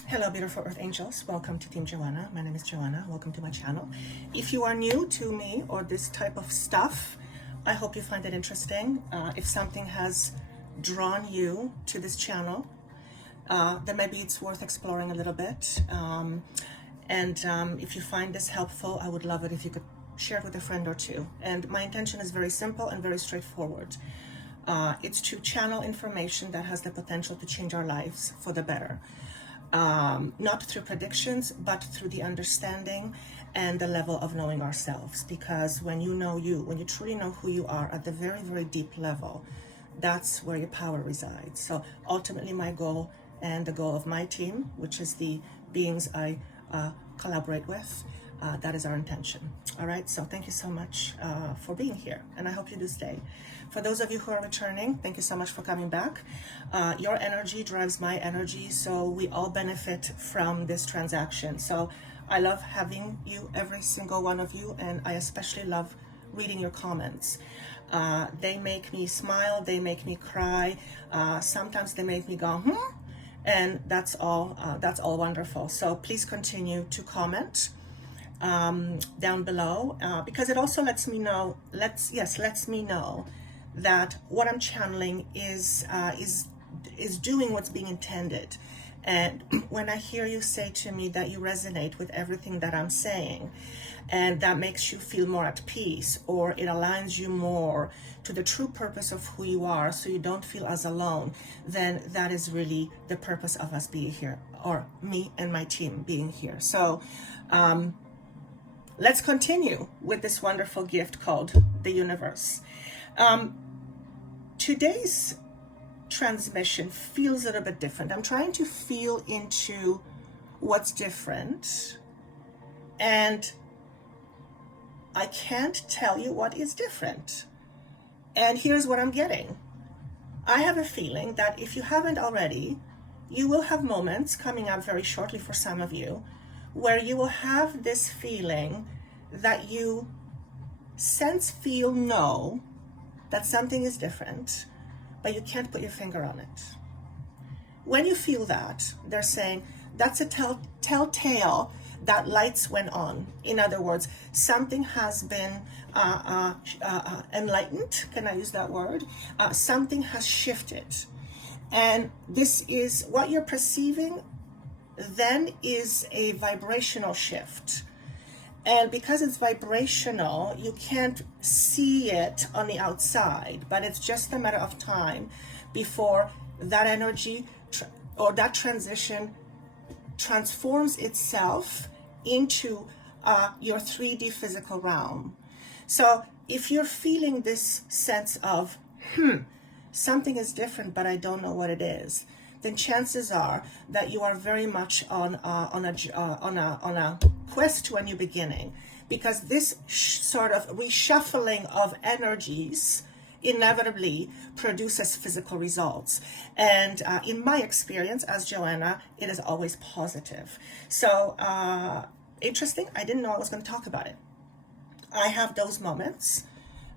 Hello, beautiful Earth Angels. Welcome to Team Joanna. My name is Joanna. Welcome to my channel. If you are new to me or this type of stuff, I hope you find it interesting. If something has drawn you to this channel, then maybe it's worth exploring a little bit. If you find this helpful, I would love it if you could share it with a friend or two. And my intention is very simple and very straightforward. It's to channel information that has the potential to change our lives for the better. Not through predictions, but through the understanding and the level of knowing ourselves. Because when you know you, when you truly know who you are at the very, very deep level, that's where your power resides. So ultimately my goal and the goal of my team, which is the beings I collaborate with, that is our intention. All right, so thank you so much for being here, and I hope you do stay. For those of you who are returning, thank you so much for coming back. Your energy drives my energy, so we all benefit from this transaction. So I love having you, every single one of you, and I especially love reading your comments. They make me smile, they make me cry, sometimes they make me go, and that's all wonderful. So please continue to comment down below, because it also lets me know, lets me know that what I'm channeling is doing what's being intended. And when I hear you say to me that you resonate with everything that I'm saying, and that makes you feel more at peace, or it aligns you more to the true purpose of who you are, so you don't feel as alone, then that is really the purpose of us being here, or me and my team being here. So let's continue with this wonderful gift called the universe. Today's transmission feels a little bit different. I'm trying to feel into what's different, and I can't tell you what is different. And here's what I'm getting. I have a feeling that if you haven't already, you will have moments coming up very shortly for some of you where you will have this feeling that you sense, feel, know that something is different, but you can't put your finger on it. When you feel that, they're saying that's a telltale that lights went on. In other words, something has been enlightened. Can I use that word? Something has shifted. And this is what you're perceiving then is a vibrational shift. And because it's vibrational, you can't see it on the outside, but it's just a matter of time before that energy or that transition transforms itself into your 3D physical realm. So if you're feeling this sense of, something is different, but I don't know what it is, then chances are that you are very much on a quest to a new beginning, because this sort of reshuffling of energies inevitably produces physical results. And in my experience as Joanna, it is always positive. So interesting. I didn't know I was going to talk about it. I have those moments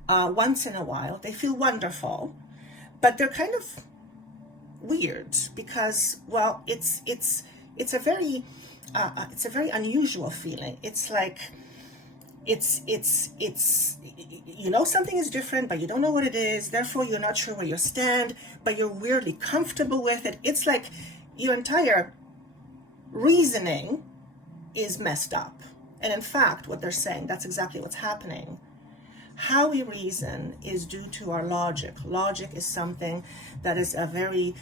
once in a while. They feel wonderful, but they're kind of weird because, well, it's a very unusual feeling. It's like it's you know something is different, but you don't know what it is, therefore you're not sure where you stand, but you're weirdly comfortable with it. It's like your entire reasoning is messed up. And in fact, what they're saying, that's exactly what's happening. How we reason is due to our logic. Logic is something that is a very,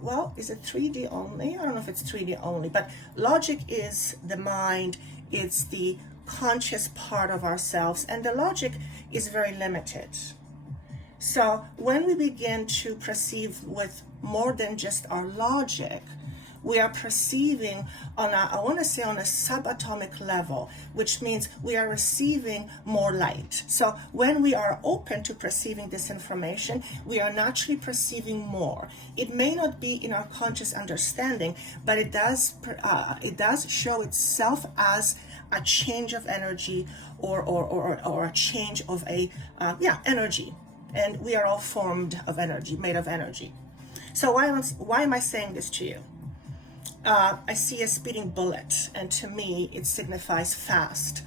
well, is it 3D only? I don't know if it's 3D only, but logic is the mind, it's the conscious part of ourselves, and the logic is very limited. So when we begin to perceive with more than just our logic, we are perceiving on a, I want to say on a subatomic level, which means we are receiving more light. So when we are open to perceiving this information, we are naturally perceiving more. It may not be in our conscious understanding, but it does show itself as a change of energy or a change of a energy. And we are all formed of energy, made of energy. So why am I saying this to you? I see a speeding bullet, and to me, it signifies fast.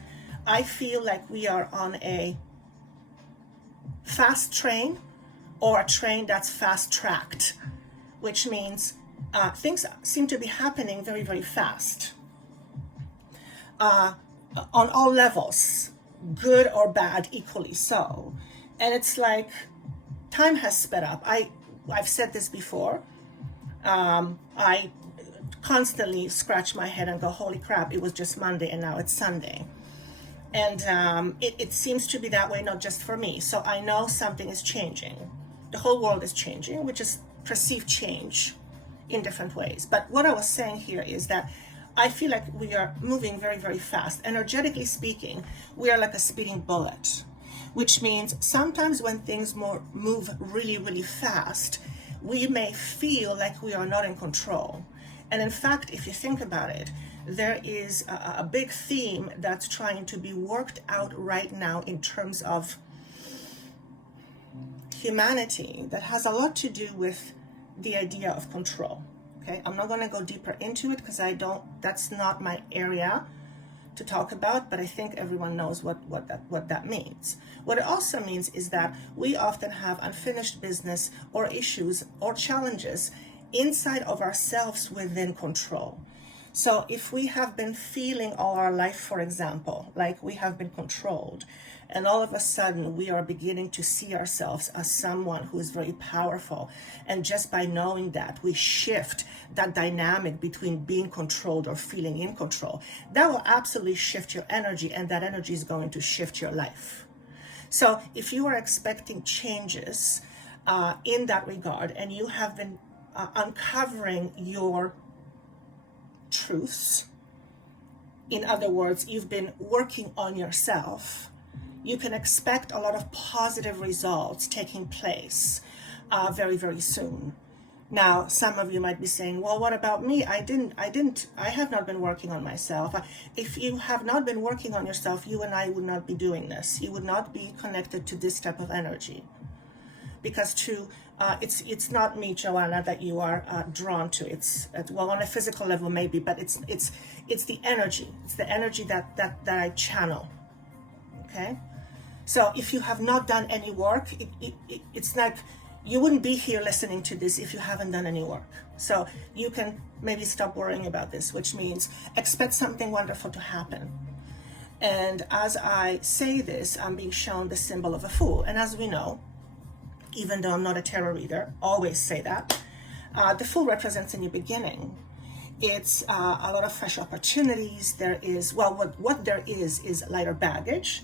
I feel like we are on a fast train or a train that's fast tracked, which means things seem to be happening very, very fast on all levels, good or bad, equally so. And it's like time has sped up. I've said this before. I constantly scratch my head and go, holy crap, it was just Monday and now it's Sunday. And it seems to be that way, not just for me. So I know something is changing. The whole world is changing, which is perceived change in different ways. But what I was saying here is that I feel like we are moving very, very fast. Energetically speaking, we are like a speeding bullet, which means sometimes when things move really, really fast, we may feel like we are not in control. And in fact, if you think about it, there is a big theme that's trying to be worked out right now in terms of humanity that has a lot to do with the idea of control. Okay, I'm not going to go deeper into it because that's not my area to talk about, but I think everyone knows what that means. What it also means is that we often have unfinished business or issues or challenges inside of ourselves within control. So if we have been feeling all our life, for example, like we have been controlled, and all of a sudden we are beginning to see ourselves as someone who is very powerful, and just by knowing that, we shift that dynamic between being controlled or feeling in control, that will absolutely shift your energy, and that energy is going to shift your life. So if you are expecting changes in that regard, and you have been uncovering your truths, in other words, you've been working on yourself, you can expect a lot of positive results taking place very, very soon. Now, some of you might be saying, well, what about me? I have not been working on myself. If you have not been working on yourself, you and I would not be doing this. You would not be connected to this type of energy. Because it's not me, Joanna, that you are drawn to. It's well, on a physical level maybe, but it's the energy. It's the energy that I channel. Okay, so if you have not done any work, it's like you wouldn't be here listening to this if you haven't done any work. So you can maybe stop worrying about this, which means expect something wonderful to happen. And as I say this, I'm being shown the symbol of a fool, and as we know, even though I'm not a tarot reader, always say that. The Fool represents a new beginning. It's a lot of fresh opportunities. There is, well, what there is lighter baggage,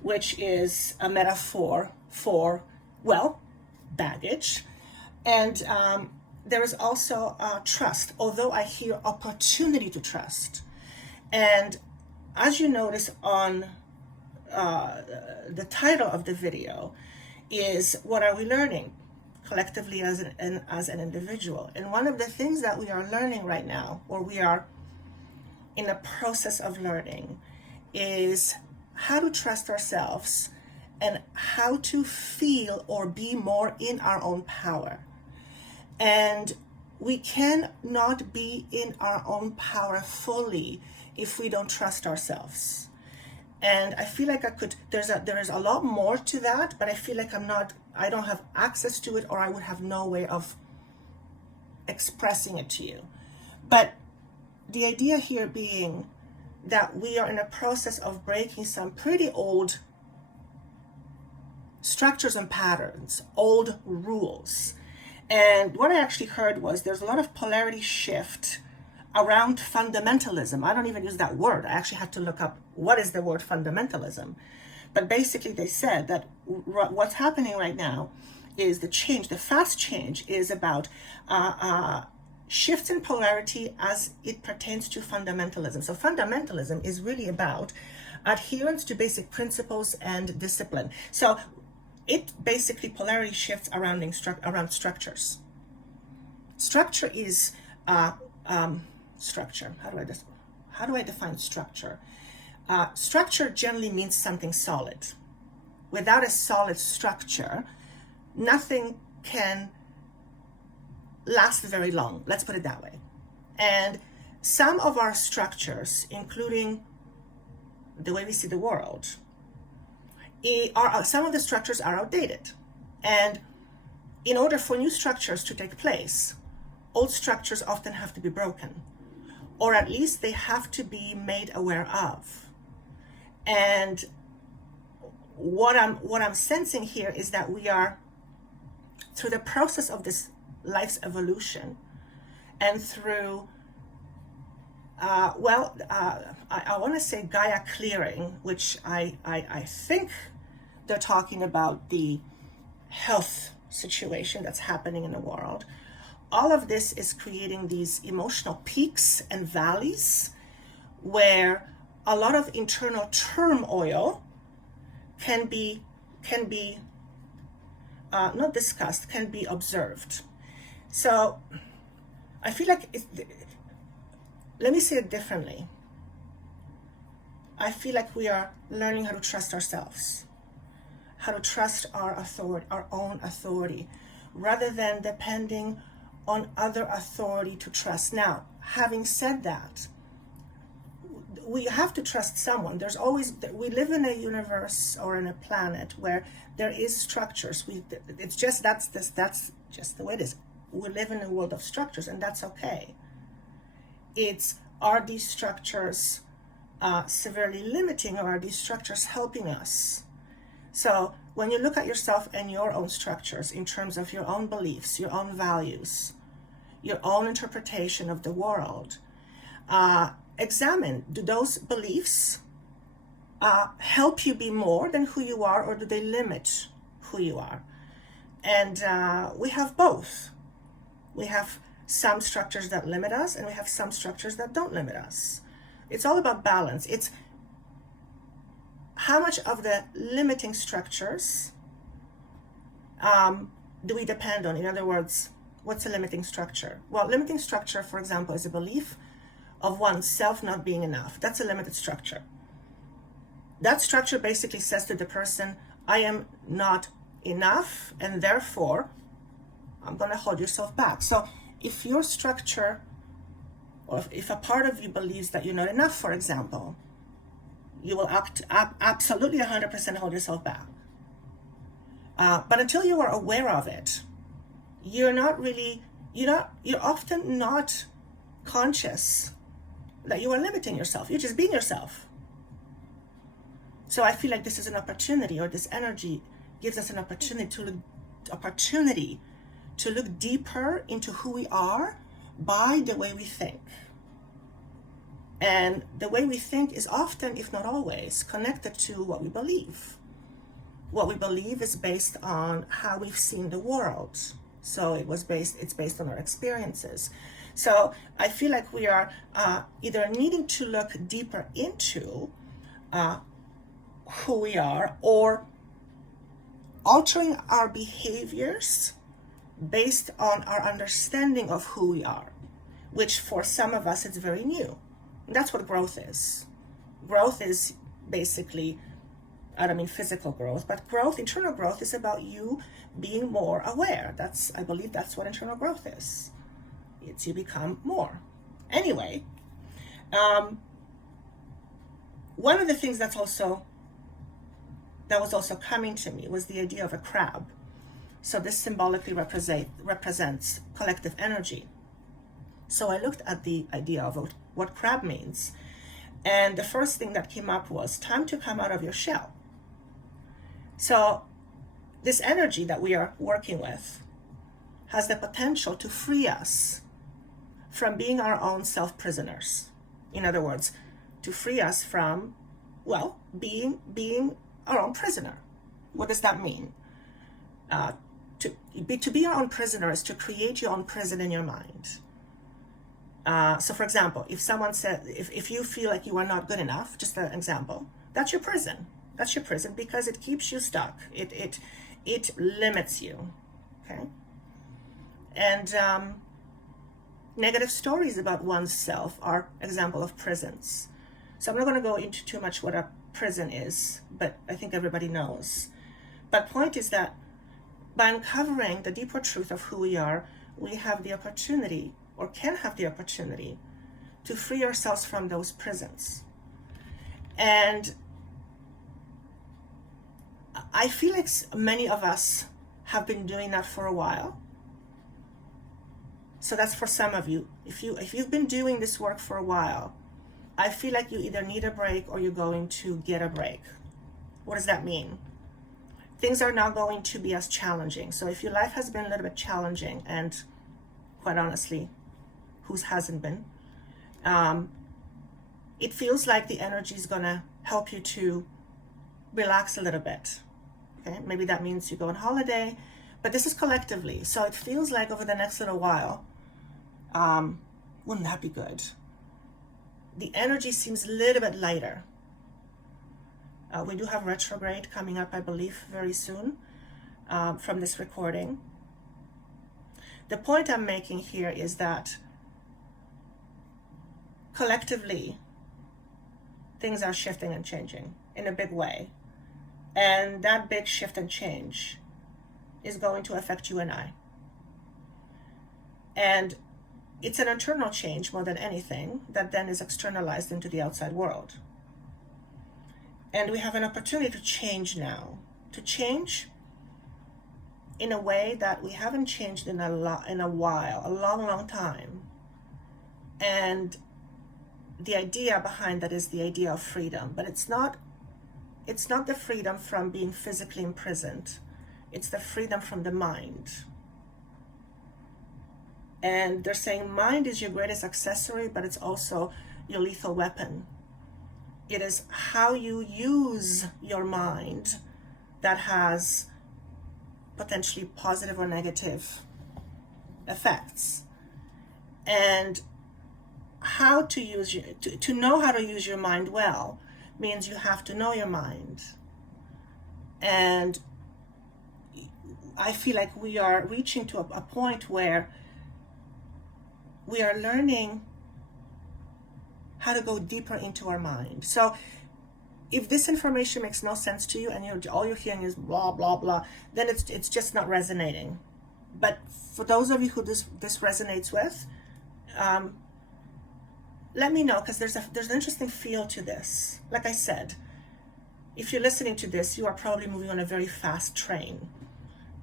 which is a metaphor for, well, baggage. And there is also trust, although I hear opportunity to trust. And as you notice on the title of the video, is what are we learning collectively as an individual. And one of the things that we are learning right now, or we are in a process of learning, is how to trust ourselves and how to feel or be more in our own power. And we cannot be in our own power fully if we don't trust ourselves. And I feel like there is a lot more to that, but I feel like I don't have access to it, or I would have no way of expressing it to you. But the idea here being that we are in a process of breaking some pretty old structures and patterns, old rules. And what I actually heard was there's a lot of polarity shift around fundamentalism. I don't even use that word. I actually had to look up what is the word fundamentalism. But basically they said that what's happening right now is the fast change is about shifts in polarity as it pertains to fundamentalism. So fundamentalism is really about adherence to basic principles and discipline. So it basically polarity shifts around structures. Structure is structure. How do I define structure? Structure generally means something solid. Without a solid structure, nothing can last very long. Let's put it that way. And some of our structures, including the way we see the world, some of the structures are outdated. And in order for new structures to take place, old structures often have to be broken, or at least they have to be made aware of. And what I'm sensing here is that we are, through the process of this life's evolution, and through I want to say Gaia clearing, which I think they're talking about the health situation that's happening in the world. All of this is creating these emotional peaks and valleys where a lot of internal turmoil can be not discussed, can be observed. So I feel like let me say it differently. I feel like we are learning how to trust ourselves, how to trust our authority, our own authority, rather than depending on other authority to trust. Now, having said that, we have to trust someone. We live in a universe or in a planet where there is structures. That's just the way it is. We live in a world of structures, and that's okay. Are these structures severely limiting, or are these structures helping us? So when you look at yourself and your own structures in terms of your own beliefs, your own values, your own interpretation of the world, examine, do those beliefs help you be more than who you are, or do they limit who you are? And we have both. We have some structures that limit us, and we have some structures that don't limit us. It's all about balance. It's how much of the limiting structures do we depend on? In other words, what's a limiting structure? Well, limiting structure, for example, is a belief of oneself not being enough. That's a limited structure. That structure basically says to the person, I am not enough, and therefore I'm going to hold yourself back. So if your structure, or if a part of you believes that you're not enough, for example, you will absolutely 100% hold yourself back. But until you are aware of it, you're often not conscious that you are limiting yourself. You're just being yourself. So I feel like this is an opportunity, or this energy gives us an opportunity to look deeper into who we are by the way we think. And the way we think is often, if not always, connected to what we believe. What we believe is based on how we've seen the world. So it's based on our experiences. So I feel like we are either needing to look deeper into who we are, or altering our behaviors based on our understanding of who we are, which for some of us, it's very new. And that's what growth is. Growth is basically, I don't mean physical growth, but growth, internal growth, is about you being more aware. I believe that's what internal growth is. It's you become more. Anyway, one of the things that was also coming to me was the idea of a crab. So this symbolically represents collective energy. So I looked at the idea of what crab means. And the first thing that came up was time to come out of your shell. So this energy that we are working with has the potential to free us from being our own self-prisoners. In other words, to free us from, being our own prisoner. What does that mean? To be your own prisoner is to create your own prison in your mind. So for example, if someone said, if you feel like you are not good enough, just an example, that's your prison. That's your prison because it keeps you stuck. It limits you, okay? And negative stories about oneself are example of prisons. So I'm not going to go into too much what a prison is, but I think everybody knows. But point is that by uncovering the deeper truth of who we are, we have the opportunity or can have the opportunity to free ourselves from those prisons. And I feel like many of us have been doing that for a while. So that's for some of you. If you've been doing this work for a while, I feel like you either need a break or you're going to get a break. What does that mean? Things are not going to be as challenging. So if your life has been a little bit challenging, and quite honestly, whose hasn't been, it feels like the energy is going to help you to relax a little bit. Okay, maybe that means you go on holiday, but this is collectively. So it feels like over the next little while, wouldn't that be good? The energy seems a little bit lighter. We do have retrograde coming up, I believe, very soon from this recording. The point I'm making here is that collectively, things are shifting and changing in a big way. And that big shift and change is going to affect you and I. And it's an internal change more than anything that then is externalized into the outside world. And we have an opportunity to change now, to change in a way that we haven't changed in a while, a long time. And the idea behind that is the idea of freedom, but it's not the freedom from being physically imprisoned. It's the freedom from the mind. And they're saying mind is your greatest accessory, but it's also your lethal weapon. It is how you use your mind that has potentially positive or negative effects. And how to use to know how to use your mind well means you have to know your mind. And I feel like we are reaching to a point where we are learning how to go deeper into our mind. So if this information makes no sense to you and all you're hearing is blah, blah, blah, then it's just not resonating. But for those of you who this resonates with, let me know, because there's an interesting feel to this. Like I said, if you're listening to this, you are probably moving on a very fast train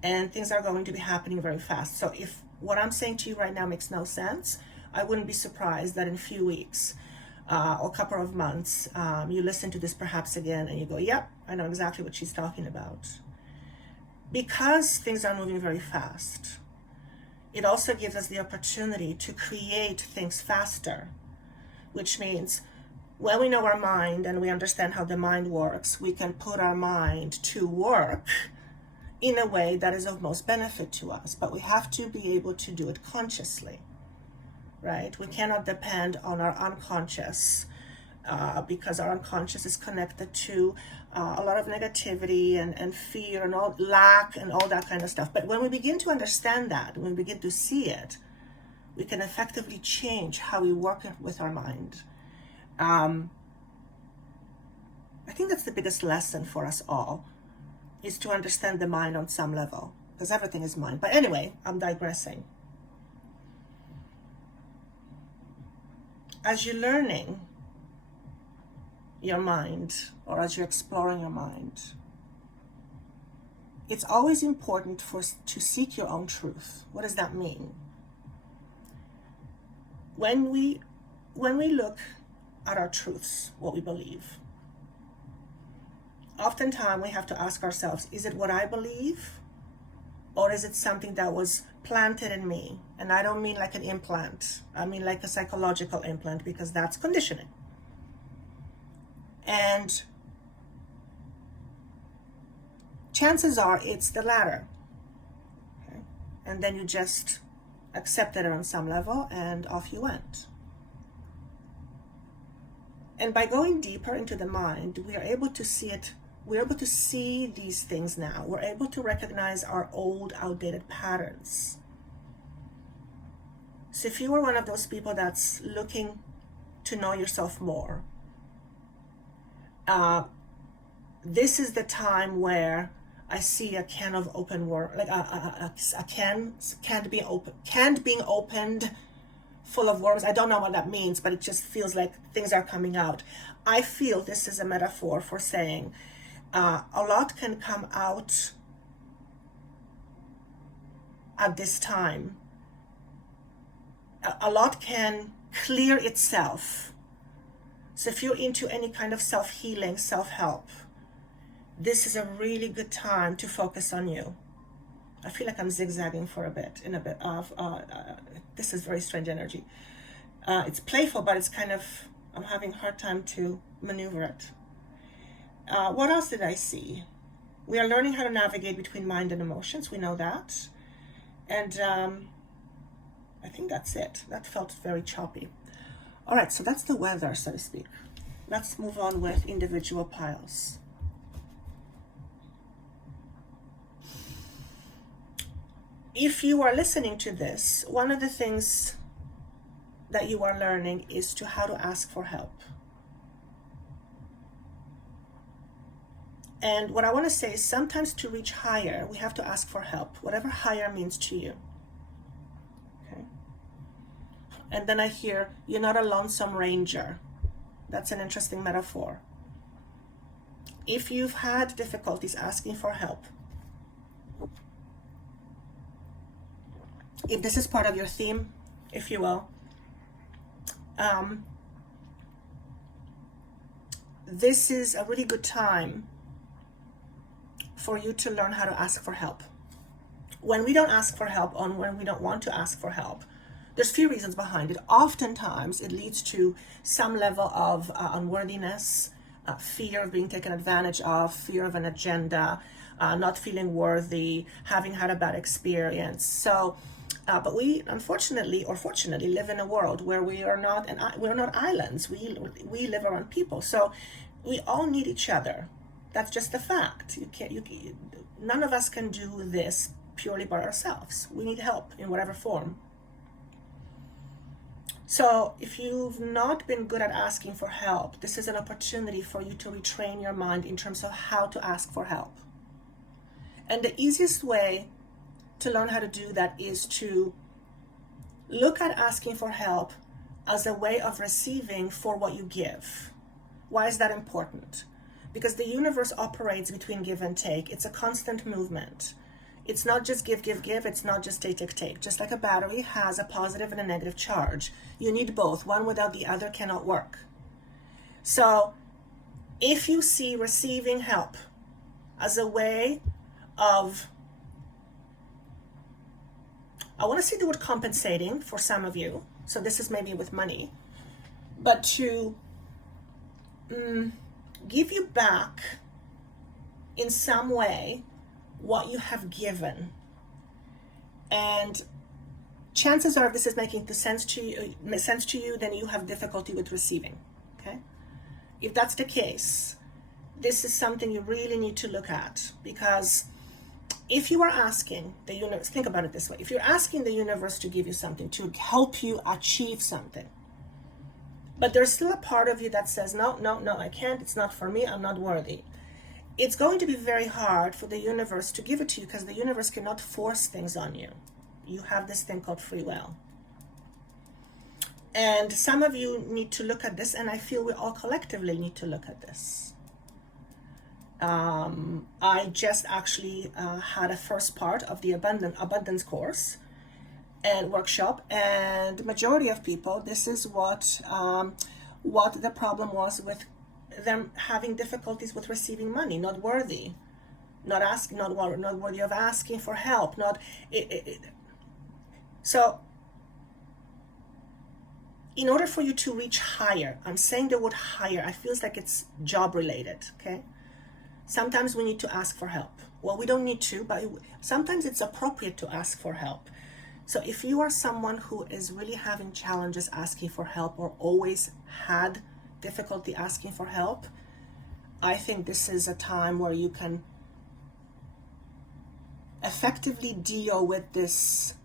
and things are going to be happening very fast. So if what I'm saying to you right now makes no sense, I wouldn't be surprised that in a few weeks or a couple of months, you listen to this perhaps again and you go, yep, I know exactly what she's talking about. Because things are moving very fast, it also gives us the opportunity to create things faster, which means when we know our mind and we understand how the mind works, we can put our mind to work in a way that is of most benefit to us. But we have to be able to do it consciously, right? We cannot depend on our unconscious because our unconscious is connected to a lot of negativity and fear and all lack and all that kind of stuff. But when we begin to understand that, when we begin to see it, we can effectively change how we work with our mind. I think that's the biggest lesson for us all, is to understand the mind on some level, because everything is mind. But anyway, I'm digressing. As you're learning your mind, or as you're exploring your mind, it's always important to seek your own truth. What does that mean? When we look at our truths, what we believe, oftentimes we have to ask ourselves, is it what I believe? Or is it something that was planted in me? And I don't mean like an implant. I mean like a psychological implant, because that's conditioning. And chances are it's the latter. Okay? And then you just accepted it on some level and off you went. And by going deeper into the mind, we are able to see it. We're able to see these things now. We're able to recognize our old, outdated patterns. So if you were one of those people that's looking to know yourself more, this is the time where I see a can of open work, like a can being opened full of worms. I don't know what that means, but it just feels like things are coming out. I feel this is a metaphor for saying a lot can come out at this time. A lot can clear itself. So if you're into any kind of self-healing, self-help, this is a really good time to focus on you. I feel like I'm zigzagging for a bit, in a bit of, this is very strange energy. It's playful, but it's kind of, I'm having a hard time to maneuver it. What else did I see? We are learning how to navigate between mind and emotions. We know that. And I think that's it. That felt very choppy. All right, so that's the weather, so to speak. Let's move on with individual piles. If you are listening to this, one of the things that you are learning is to how to ask for help. And what I want to say is sometimes to reach higher, we have to ask for help, whatever higher means to you. Okay. And then I hear, you're not a lonesome ranger. That's an interesting metaphor. If you've had difficulties asking for help, if this is part of your theme, if you will, this is a really good time for you to learn how to ask for help. When we don't ask for help, or when we don't want to ask for help, there's a few reasons behind it. Oftentimes it leads to some level of unworthiness, fear of being taken advantage of, fear of an agenda, not feeling worthy, having had a bad experience. So, but we unfortunately or fortunately live in a world where we're not islands. We live around people, so we all need each other. That's just a fact. None of us can do this purely by ourselves. We need help in whatever form. So if you've not been good at asking for help, this is an opportunity for you to retrain your mind in terms of how to ask for help. And the easiest way to learn how to do that is to look at asking for help as a way of receiving for what you give. Why is that important? Because the universe operates between give and take. It's a constant movement. It's not just give, give, give. It's not just take, take, take. Just like a battery has a positive and a negative charge. You need both. One without the other cannot work. So if you see receiving help as a way of, I want to say the word compensating for some of you. So this is maybe with money. But to give you back in some way what you have given. And chances are, if this is making sense to you, then you have difficulty with receiving. Okay? If that's the case, this is something you really need to look at, because if you are asking the universe, think about it this way, if you're asking the universe to give you something, to help you achieve something, but there's still a part of you that says, no, I can't, it's not for me, I'm not worthy. It's going to be very hard for the universe to give it to you, because the universe cannot force things on you. You have this thing called free will. And some of you need to look at this, and I feel we all collectively need to look at this. I just actually had a first part of the abundance course and workshop, and the majority of people, this is what the problem was with them having difficulties with receiving money, not worthy, not worthy of asking for help, So in order for you to reach higher, I'm saying the word higher, I feel like it's job related, okay? Sometimes we need to ask for help. Well, we don't need to, but sometimes it's appropriate to ask for help. So if you are someone who is really having challenges asking for help, or always had difficulty asking for help, I think this is a time where you can effectively deal with this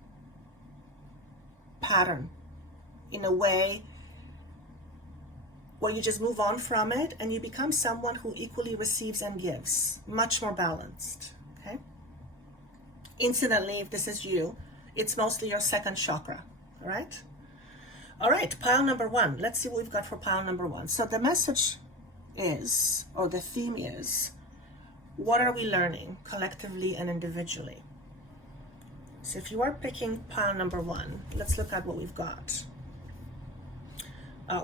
pattern in a way where you just move on from it and you become someone who equally receives and gives, much more balanced, okay? Incidentally, if this is you, it's mostly your second chakra, all right? All right, pile number one. Let's see what we've got for pile number one. So the message is, or the theme is, what are we learning collectively and individually? So if you are picking pile number one, let's look at what we've got.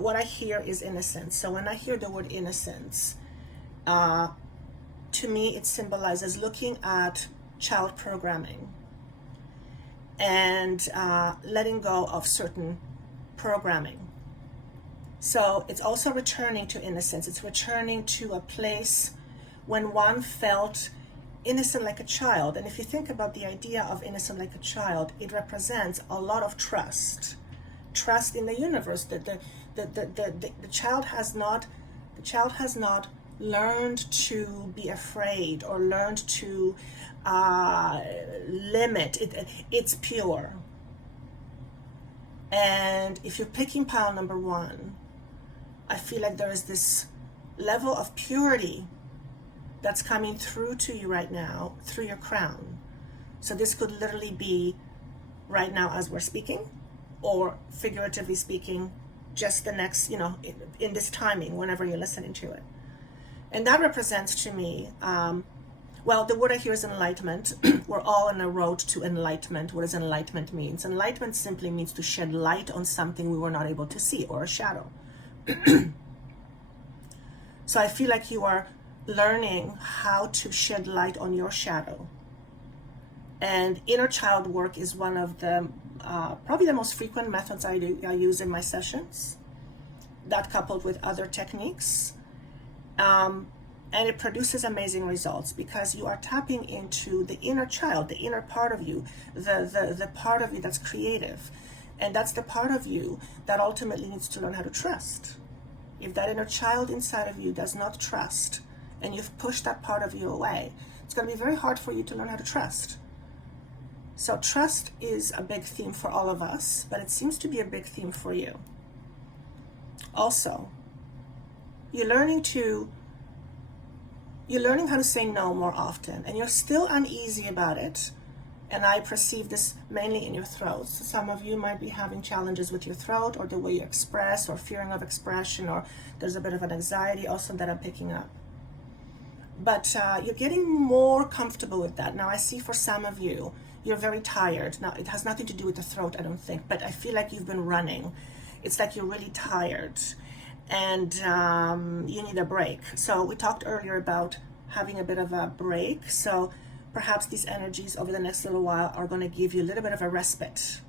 What I hear is innocence. So when I hear the word innocence, to me it symbolizes looking at child programming and letting go of certain programming. So it's also returning to innocence. It's returning to a place when one felt innocent like a child. And if you think about the idea of innocent like a child, it represents a lot of trust in the universe, that the child has not learned to be afraid or learned to limit it. It's pure. And if you're picking pile number one, I feel like there is this level of purity that's coming through to you right now, through your crown. So this could literally be right now as we're speaking, or figuratively speaking, just the next, in this timing, whenever you're listening to it. And that represents to me, the word I hear is enlightenment. We're all on a road to enlightenment. What does enlightenment mean? Enlightenment simply means to shed light on something we were not able to see, or a shadow. So I feel like you are learning how to shed light on your shadow. And inner child work is one of the, probably the most frequent methods I use in my sessions. That coupled with other techniques. And it produces amazing results because you are tapping into the inner child, the inner part of you, the part of you that's creative. And that's the part of you that ultimately needs to learn how to trust. If that inner child inside of you does not trust, and you've pushed that part of you away, it's going to be very hard for you to learn how to trust. So trust is a big theme for all of us, but it seems to be a big theme for you. Also, you're learning how to say no more often, and you're still uneasy about it. And I perceive this mainly in your throat. So some of you might be having challenges with your throat, or the way you express, or fearing of expression, or there's a bit of an anxiety also that I'm picking up. But you're getting more comfortable with that. Now I see for some of you, you're very tired. Now it has nothing to do with the throat, I don't think, but I feel like you've been running. It's like you're really tired and you need a break. So we talked earlier about having a bit of a break. So perhaps these energies over the next little while are going to give you a little bit of a respite,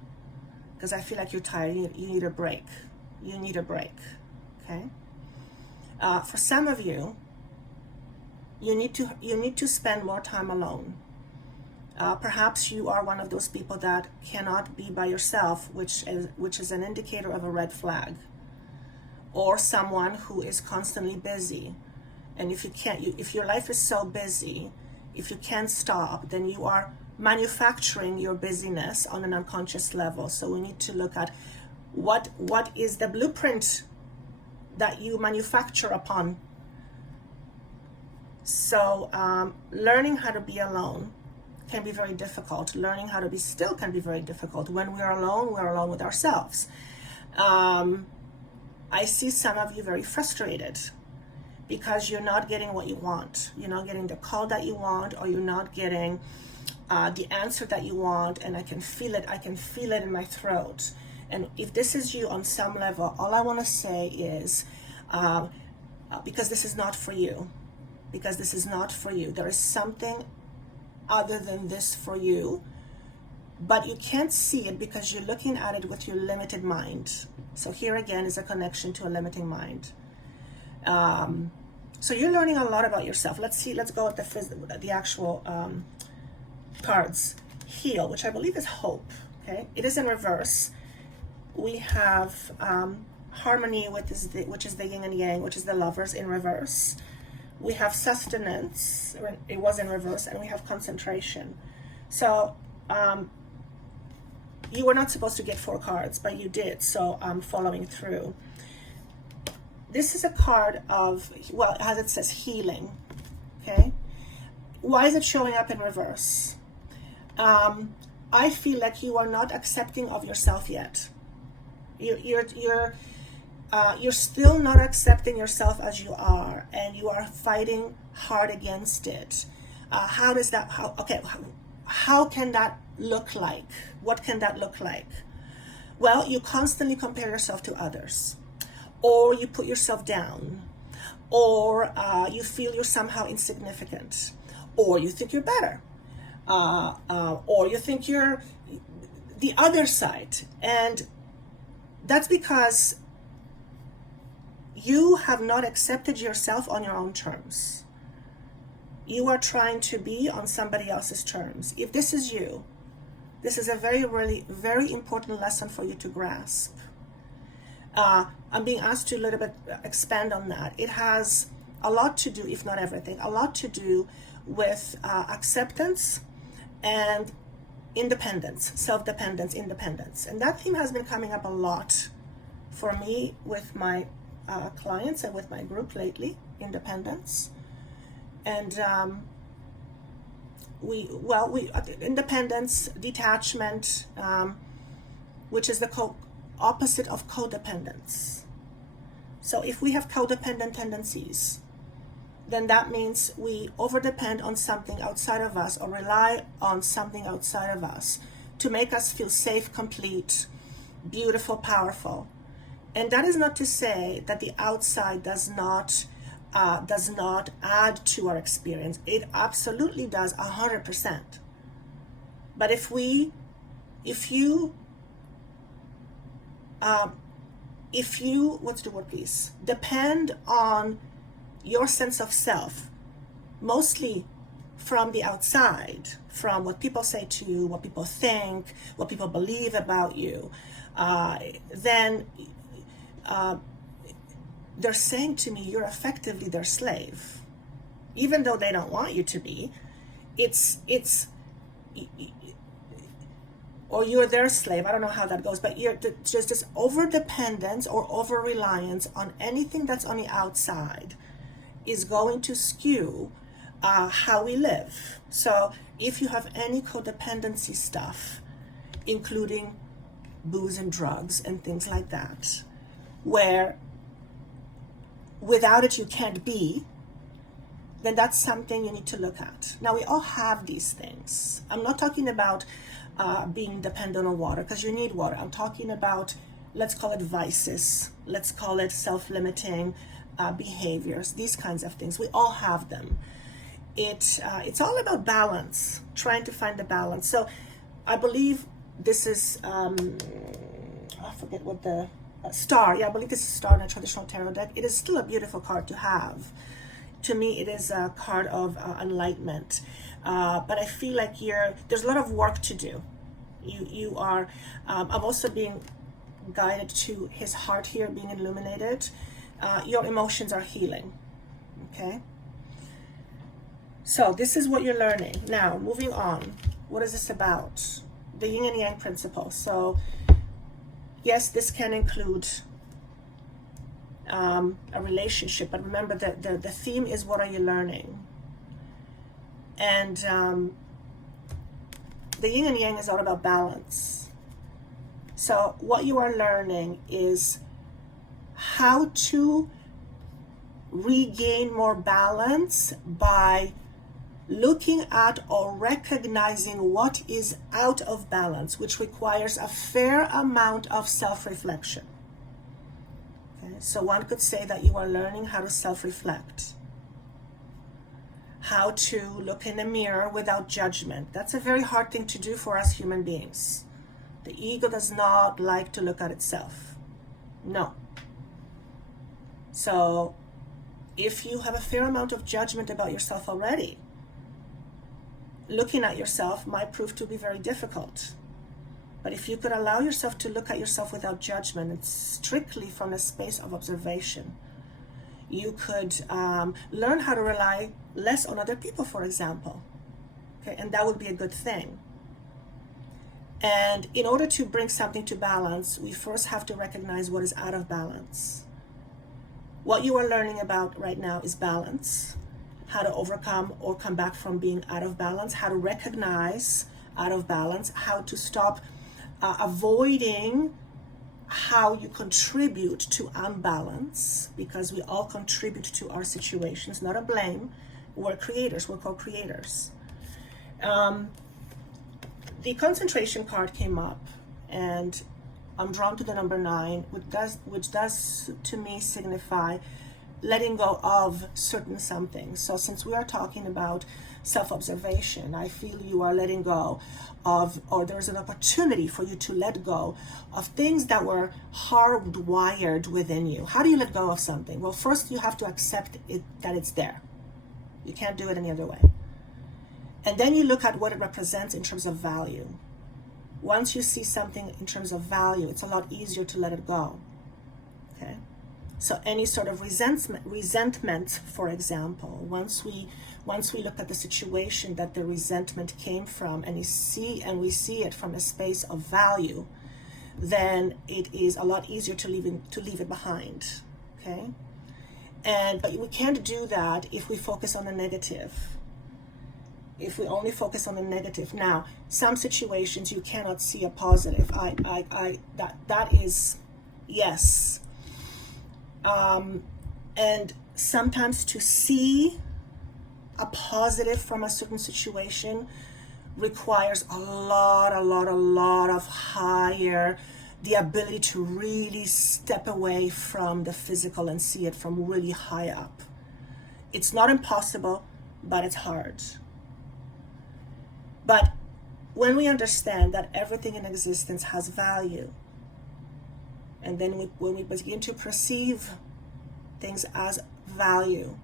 because I feel like you're tired. You need a break. You need a break. Okay. For some of you, you need to spend more time alone. Perhaps you are one of those people that cannot be by yourself, which is an indicator of a red flag, or someone who is constantly busy. And if your life is so busy, if you can't stop, then you are manufacturing your busyness on an unconscious level. So we need to look at what is the blueprint that you manufacture upon. So learning how to be alone can be very difficult. Learning how to be still can be very difficult. When we're alone with ourselves. I see some of you very frustrated because you're not getting what you want. You're not getting the call that you want, or you're not getting the answer that you want, and I can feel it in my throat. And if this is you on some level, all I want to say is, because this is not for you. Because this is not for you. There is something other than this for you, but you can't see it because you're looking at it with your limited mind. So here again is a connection to a limiting mind. So you're learning a lot about yourself. Let's go with the actual cards. Heal, which I believe is hope. Okay, it is in reverse. We have harmony, which is the yin and yang, which is the lovers, in reverse. We have sustenance, it was in reverse, and we have concentration. So you were not supposed to get 4 cards, but you did, so I'm following through. This is a card of, well, as it says, healing. Okay, why is it showing up in reverse? I feel like you are not accepting of yourself yet. You're still not accepting yourself as you are, and you are fighting hard against it. How does that? How can that look like? What can that look like? Well, you constantly compare yourself to others, or you put yourself down, or you feel you're somehow insignificant, or you think you're better, or you think you're the other side. And that's because you have not accepted yourself on your own terms. You are trying to be on somebody else's terms. If this is you, this is a really, very important lesson for you to grasp. I'm being asked to a little bit expand on that. It has a lot to do, if not everything, a lot to do with acceptance and independence, self-dependence, independence. And that theme has been coming up a lot for me with my clients and with my group lately, independence. And we independence, detachment, which is the opposite of codependence. So if we have codependent tendencies, then that means we overdepend on something outside of us, or rely on something outside of us to make us feel safe, complete, beautiful, powerful. And that is not to say that the outside does not add to our experience. It absolutely does, 100%. But if you depend on your sense of self, mostly from the outside, from what people say to you, what people think, what people believe about you, then they're saying to me, you're effectively their slave. Even though they don't want you to be, or you're their slave. I don't know how that goes, but you're just this over-dependence or over-reliance on anything that's on the outside is going to skew how we live. So if you have any codependency stuff, including booze and drugs and things like that, where without it you can't be, then that's something you need to look at. Now, we all have these things. I'm not talking about being dependent on water, because you need water. I'm talking about, let's call it vices, let's call it self-limiting behaviors, these kinds of things. We all have them. It's all about balance, trying to find the balance. So I believe this is, I forget what the star. Yeah, I believe this is star in a traditional tarot deck. It is still a beautiful card to have. To me, it is a card of enlightenment. But I feel like there's a lot of work to do. You are, I'm also being guided to his heart here being illuminated. Your emotions are healing. Okay? So this is what you're learning. Now, moving on. What is this about? The yin and yang principle. So, yes, this can include a relationship, but remember that the theme is, what are you learning? And the yin and yang is all about balance. So what you are learning is how to regain more balance by looking at or recognizing what is out of balance, which requires a fair amount of self-reflection. Okay? So one could say that you are learning how to self-reflect, how to look in the mirror without judgment. That's a very hard thing to do for us human beings. The ego does not like to look at itself. No. So if you have a fair amount of judgment about yourself already, looking at yourself might prove to be very difficult. But if you could allow yourself to look at yourself without judgment and strictly from a space of observation, you could learn how to rely less on other people, for example. Okay, and that would be a good thing. And in order to bring something to balance, we first have to recognize what is out of balance. What you are learning about right now is balance, how to overcome or come back from being out of balance, how to recognize out of balance, how to stop avoiding how you contribute to unbalance, because we all contribute to our situations, not a blame. We're creators, we're co-creators. The concentration card came up, and I'm drawn to the number 9, which does to me signify letting go of certain something. So since we are talking about self-observation, I feel you are letting go of, or there's an opportunity for you to let go of things that were hardwired within you. How do you let go of something? Well, first you have to accept it, that it's there. You can't do it any other way. And then you look at what it represents in terms of value. Once you see something in terms of value, it's a lot easier to let it go. Okay? So any sort of resentment, for example, once we look at the situation that the resentment came from, and we see it from a space of value, then it is a lot easier to leave it behind. Okay? But we can't do that if we focus on the negative. If we only focus on the negative. Now, some situations you cannot see a positive. That is, yes. And sometimes to see a positive from a certain situation requires a lot of higher, the ability to really step away from the physical and see it from really high up. It's not impossible, but it's hard. But when we understand that everything in existence has value, and then when we begin to perceive things as value,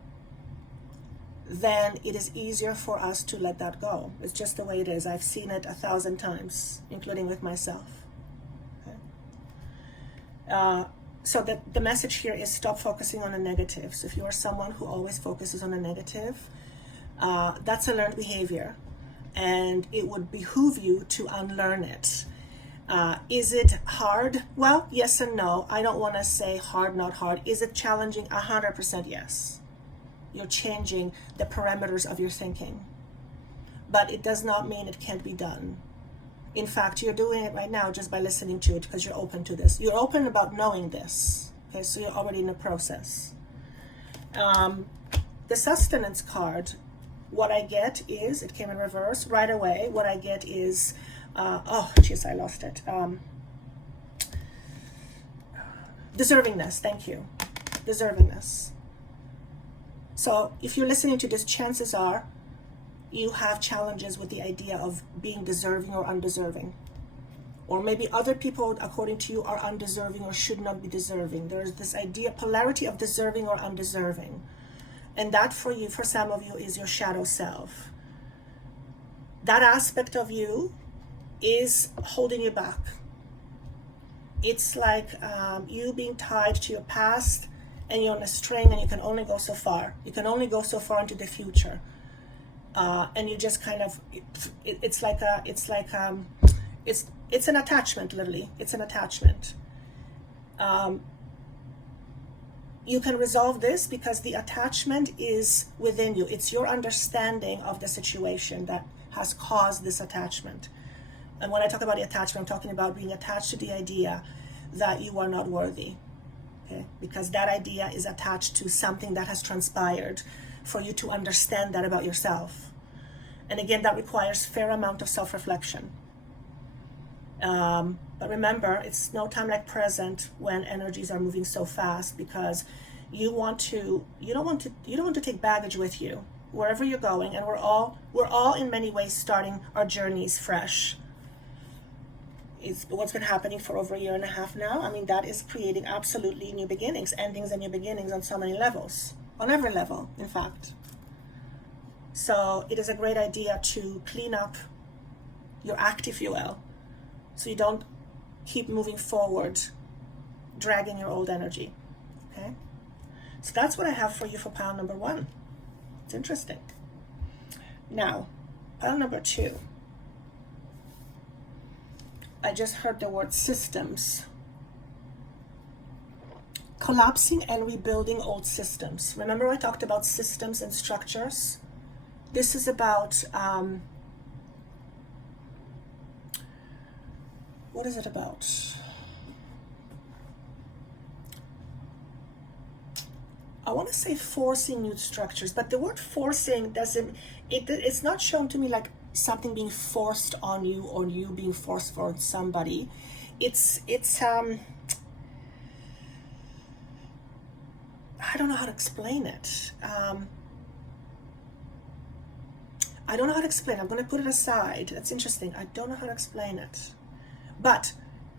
then it is easier for us to let that go. It's just the way it is. I've seen it 1,000 times, including with myself. Okay? So the message here is stop focusing on the negative. So if you are someone who always focuses on the negative, that's a learned behavior. And it would behoove you to unlearn it. Is it hard? Well, yes and no. I don't want to say hard, not hard. Is it challenging? 100% yes. You're changing the parameters of your thinking. But it does not mean it can't be done. In fact, you're doing it right now just by listening to it, because you're open to this. You're open about knowing this. Okay, so you're already in the process. The sustenance card, what I get is, it came in reverse right away. What I get is, I lost it. Deservingness, thank you. Deservingness. So if you're listening to this, chances are you have challenges with the idea of being deserving or undeserving. Or maybe other people, according to you, are undeserving or should not be deserving. There's this idea, polarity of deserving or undeserving. And that for you, for some of you, is your shadow self. That aspect of you is holding you back. It's like you being tied to your past, and you're on a string, and you can only go so far. You can only go so far into the future. And you just kind of, it's an attachment, literally. It's an attachment. You can resolve this because the attachment is within you. It's your understanding of the situation that has caused this attachment. And when I talk about the attachment, I'm talking about being attached to the idea that you are not worthy. Okay? Because that idea is attached to something that has transpired for you to understand that about yourself. And again, that requires a fair amount of self-reflection. But remember, it's no time like present when energies are moving so fast, because you don't want to take baggage with you wherever you're going, and we're all in many ways starting our journeys fresh. It's what's been happening for over 1.5 years now. I mean, that is creating absolutely new beginnings, endings and new beginnings on so many levels, on every level, in fact. So it is a great idea to clean up your act, if you will, so you don't keep moving forward, dragging your old energy. Okay? So that's what I have for you for pile number 1. It's interesting. Now, pile number 2. I just heard the word systems. Collapsing and rebuilding old systems. Remember I talked about systems and structures? This is about, what is it about? want to say forcing new structures, but the word forcing doesn't, it's not shown to me like something being forced on you or you being forced on somebody. It's I don't know how to explain it. I don't know how to explain it. I'm going to put it aside. That's interesting. I don't know how to explain it. But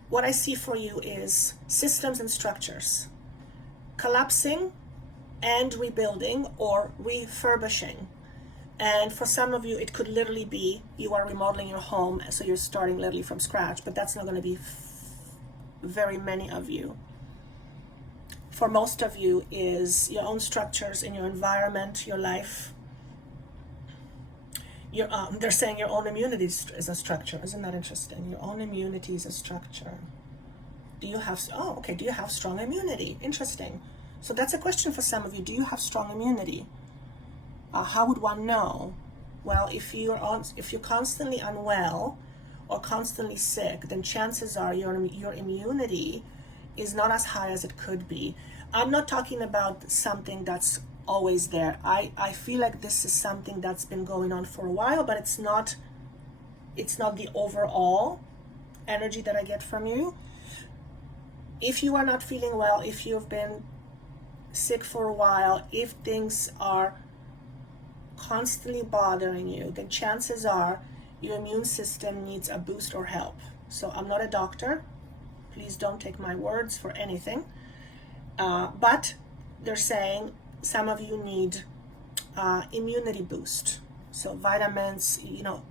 what I see for you is systems and structures collapsing and rebuilding or refurbishing. And for some of you, it could literally be you are remodeling your home, so you're starting literally from scratch, but that's not going to be very many of you. For most of you is your own structures in your environment, your life. They're saying your own immunity is a structure. Isn't that interesting? Your own immunity is a structure. Do you have strong immunity? Interesting. So that's a question for some of you. Do you have strong immunity? How would one know? Well, if you're constantly unwell or constantly sick, then chances are your immunity is not as high as it could be. I'm not talking about something that's always there. I feel like this is something that's been going on for a while, but it's not the overall energy that I get from you. If you are not feeling well, if you've been sick for a while, if things are constantly bothering you, then chances are your immune system needs a boost or help. So I'm not a doctor. Please don't take my words for anything. But they're saying some of you need immunity boost. So vitamins,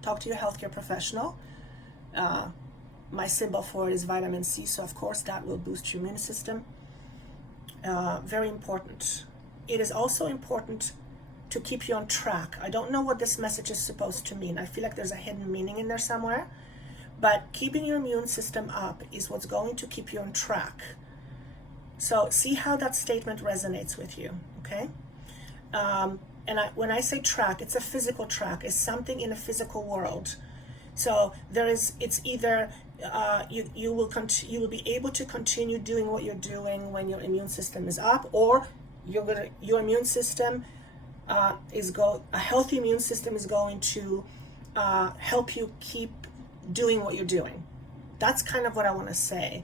talk to your healthcare professional. My symbol for it is vitamin C. So of course that will boost your immune system. Very important. It is also important to keep you on track. I don't know what this message is supposed to mean. I feel like there's a hidden meaning in there somewhere. But keeping your immune system up is what's going to keep you on track. So see how that statement resonates with you, okay? When I say track, it's a physical track. It's something in a physical world. So it's either you will be able to continue doing what you're doing when your immune system is up, or your immune system a healthy immune system is going to help you keep doing what you're doing. That's kind of what I want to say.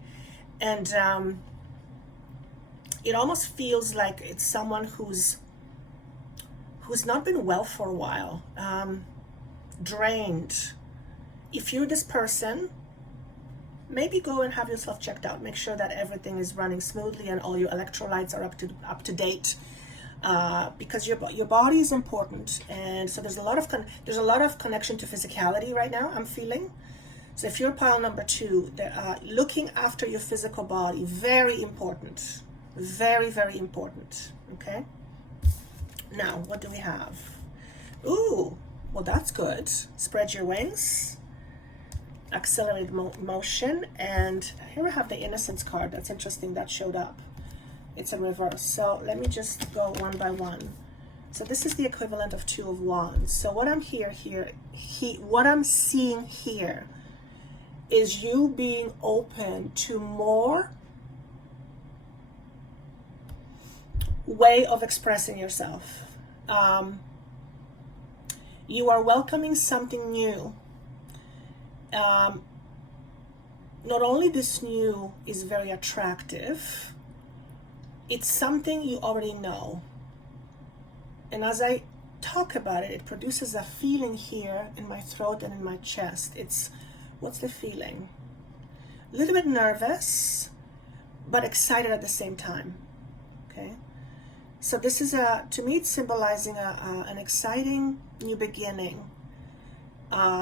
And it almost feels like it's someone who's not been well for a while, drained. If you're this person, maybe go and have yourself checked out. Make sure that everything is running smoothly and all your electrolytes are up to date. Because your body is important, and so there's a lot of connection to physicality right now. I'm feeling. So if you're pile number 2, looking after your physical body, very important, very, very important. Okay. Now what do we have? Ooh, well that's good. Spread your wings. Accelerated motion, and here we have the Innocence card. That's interesting. That showed up. It's a reverse. So let me just go one by one. So this is the equivalent of 2 of Wands. So what I'm what I'm seeing here is you being open to more way of expressing yourself. You are welcoming something new. Not only this new is very attractive, it's something you already know. And as I talk about it, it produces a feeling here in my throat and in my chest. What's the feeling? A little bit nervous, but excited at the same time. Okay? So this is to me, it's symbolizing an exciting new beginning.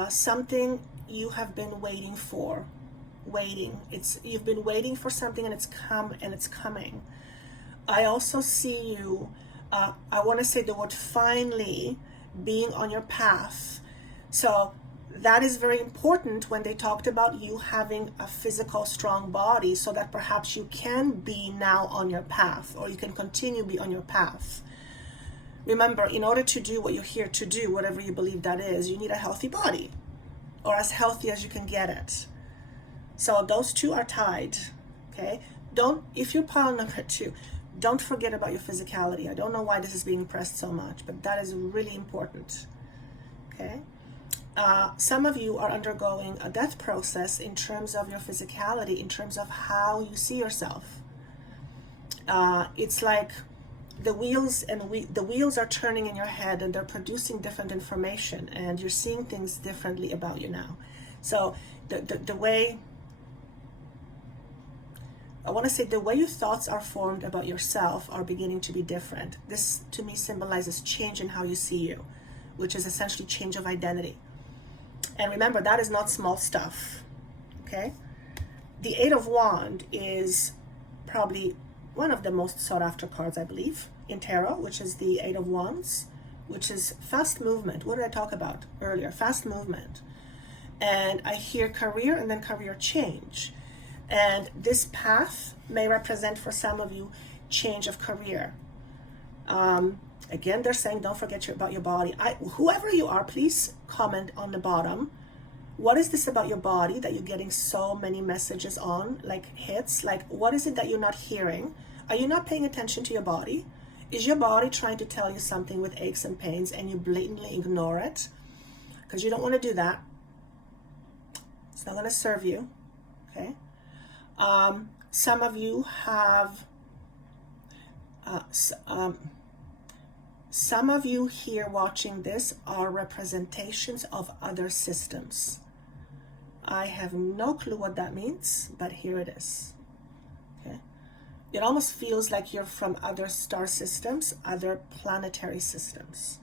Something you have been waiting for. You've been waiting for something, and it's coming. I also see you, I want to say the word finally, being on your path. So that is very important when they talked about you having a physical, strong body, so that perhaps you can be now on your path, or you can continue to be on your path. Remember, in order to do what you're here to do, whatever you believe that is, you need a healthy body, or as healthy as you can get it. So those two are tied, okay? If you're pile number 2, Don't forget about your physicality. I don't know why this is being pressed so much, but that is really important. Okay? Some of you are undergoing a death process in terms of your physicality, in terms of how you see yourself. It's like the wheels the wheels are turning in your head, and they're producing different information, and you're seeing things differently about you now. So the way, I want to say, the way your thoughts are formed about yourself are beginning to be different. This to me symbolizes change in how you see you, which is essentially change of identity. And remember, that is not small stuff. Okay? The Eight of Wands is probably one of the most sought after cards, I believe, in tarot, which is the Eight of Wands, which is fast movement. What did I talk about earlier? Fast movement. And I hear career and then career change. And this path may represent for some of you change of career. Again, they're saying don't forget about your body. Whoever you are, please comment on the bottom. What is this about your body that you're getting so many messages on, like hits? Like, what is it that you're not hearing? Are you not paying attention to your body? Is your body trying to tell you something with aches and pains and you blatantly ignore it? Because you don't want to do that. It's not going to serve you. Okay? Some of you have... some of you here watching this are representations of other systems. I have no clue what that means, but here it is. Okay? It almost feels like you're from other star systems, other planetary systems.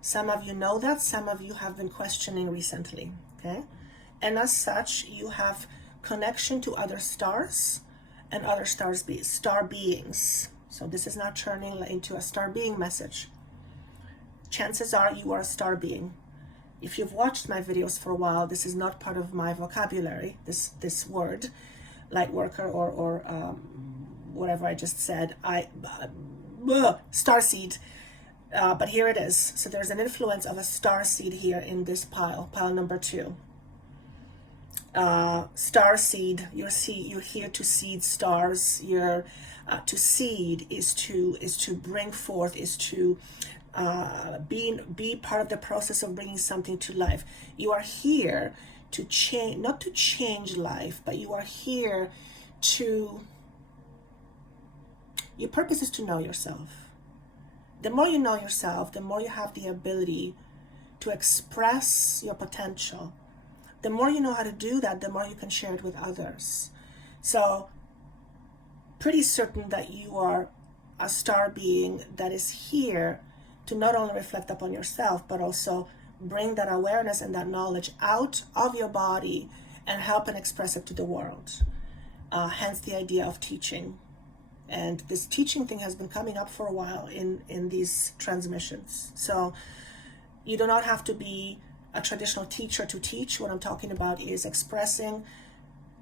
Some of you know that, some of you have been questioning recently. Okay? And as such, you have connection to other stars and other star beings. So this is not turning into a star being message. Chances are you are a star being. If you've watched my videos for a while, this is not part of my vocabulary, this word, light worker or whatever I just said. Starseed. But here it is. So there's an influence of a starseed here in this pile number 2. Starseed, you're here to seed stars. You're to seed is to bring forth, is to be part of the process of bringing something to life. You are here to change, not to change life, but you are here to, your purpose is to know yourself. The more you know yourself, the more you have the ability to express your potential. The more you know how to do that, the more you can share it with others. So, pretty certain that you are a star being that is here to not only reflect upon yourself, but also bring that awareness and that knowledge out of your body and help and express it to the world. Hence the idea of teaching. And this teaching thing has been coming up for a while in these transmissions. So you do not have to be a traditional teacher to teach. What I'm talking about is expressing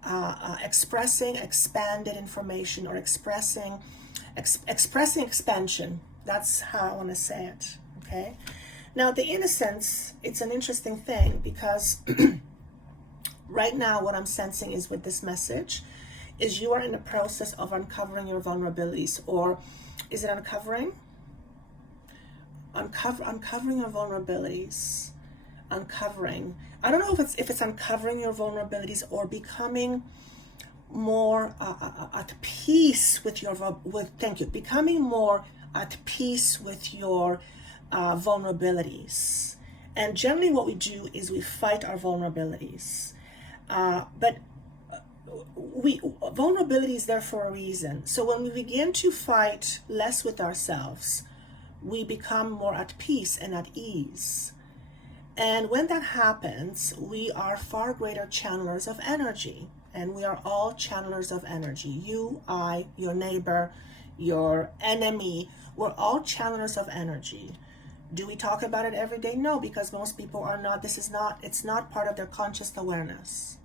expanded information, or expressing expansion. That's how I want to say it. Okay. Now the innocence, it's an interesting thing because right now what I'm sensing is with this message is you are in the process of uncovering your vulnerabilities, or is it uncovering? Uncovering your vulnerabilities. Uncovering. I don't know if it's uncovering your vulnerabilities or becoming more at peace with your becoming more at peace with your vulnerabilities. And generally what we do is we fight our vulnerabilities, but vulnerability is there for a reason. So when we begin to fight less with ourselves, we become more at peace and at ease. And when that happens, we are far greater channelers of energy. And we are all channelers of energy. You, I, your neighbor, your enemy, we're all channelers of energy. Do we talk about it every day? No, because most people are not. It's not part of their conscious awareness.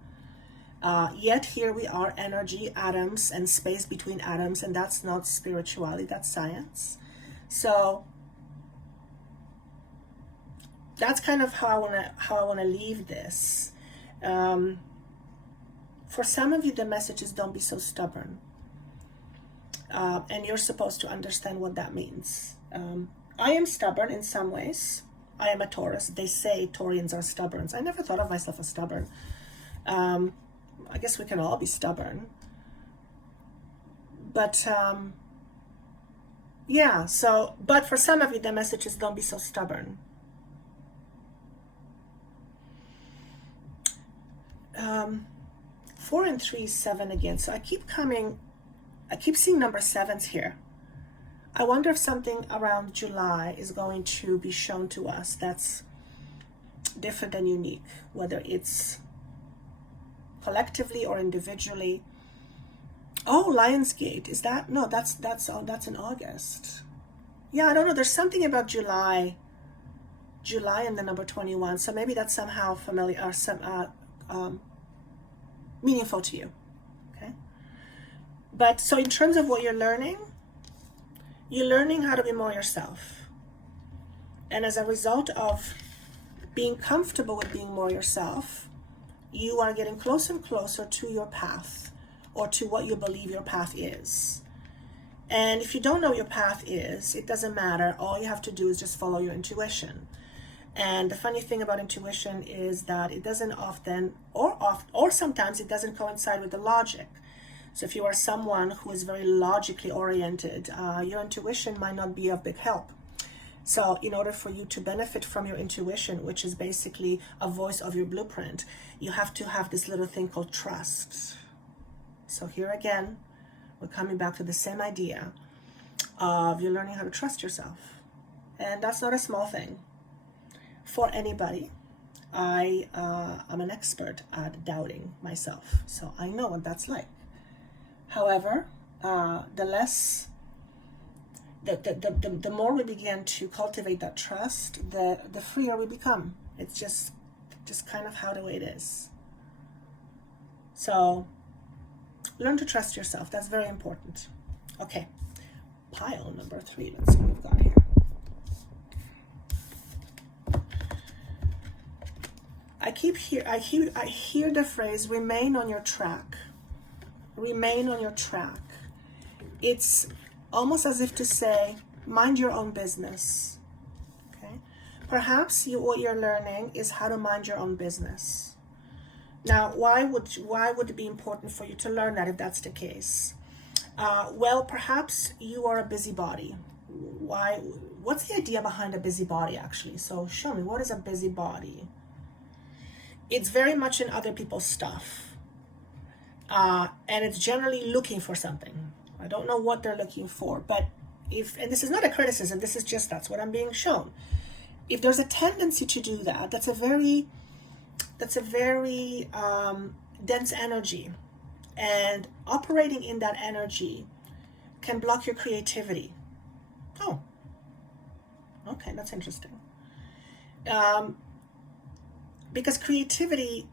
Yet here we are, energy, atoms, and space between atoms, and that's not spirituality, that's science. So that's kind of how I want to leave this. For some of you, the message is don't be so stubborn. and you're supposed to understand what that means. I am stubborn in some ways. I am a Taurus. They say Taurians are stubborn. I never thought of myself as stubborn. I guess we can all be stubborn. But yeah, so, but for some of you, the message is don't be so stubborn. 4 and 3 is 7 again. So I keep seeing number 7s here. I wonder if something around July is going to be shown to us that's different and unique, whether it's collectively or individually. Oh, Lionsgate, is that? No, that's in August. Yeah, I don't know. There's something about July and the number 21. So maybe that's somehow familiar or some meaningful to you. Okay. But so in terms of what you're learning how to be more yourself. And as a result of being comfortable with being more yourself, you are getting closer and closer to your path, or to what you believe your path is. And if you don't know what your path is, it doesn't matter. All you have to do is just follow your intuition. And the funny thing about intuition is that it doesn't often, or sometimes it doesn't coincide with the logic. So if you are someone who is very logically oriented, your intuition might not be of big help. So in order for you to benefit from your intuition, which is basically a voice of your blueprint, you have to have this little thing called trust. So here again, we're coming back to the same idea of you're learning how to trust yourself. And that's not a small thing for anybody. I am an expert at doubting myself, so I know what that's like. However, the more we begin to cultivate that trust, the freer we become. It's just kind of how the way it is. So learn to trust yourself. That's very important. Okay, pile number 3. Let's see what we've got here. I hear the phrase remain on your track. Remain on your track. It's almost as if to say, mind your own business. Okay? Perhaps what you're learning is how to mind your own business. Now, why would it be important for you to learn that if that's the case? Well, perhaps you are a busybody. What's the idea behind a busybody, actually? So show me, what is a busybody? It's very much in other people's stuff. And it's generally looking for something. I don't know what they're looking for, but and this is not a criticism, this is just, that's what I'm being shown. If there's a tendency to do that, that's a very dense energy. And operating in that energy can block your creativity. Oh, okay, that's interesting. Because creativity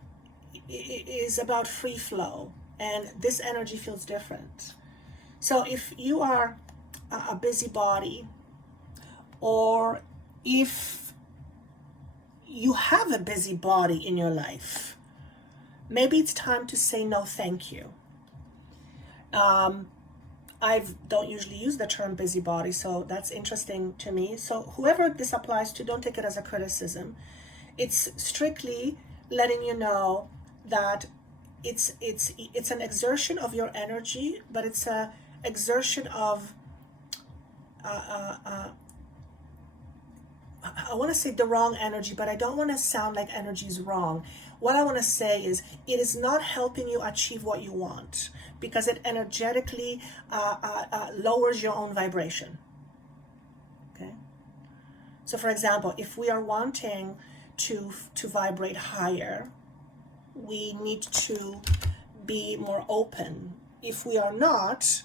is about free flow, and this energy feels different. So if you are a busybody, or if you have a busybody in your life, maybe it's time to say no thank you. I don't usually use the term busybody, so that's interesting to me. So whoever this applies to, don't take it as a criticism. It's strictly letting you know that it's an exertion of your energy, but it's a exertion of I want to say the wrong energy, but I don't want to sound like energy is wrong. What I want to say is it is not helping you achieve what you want, because it energetically lowers your own vibration. Okay. So for example, if we are wanting to vibrate higher, we need to be more open. If we are not,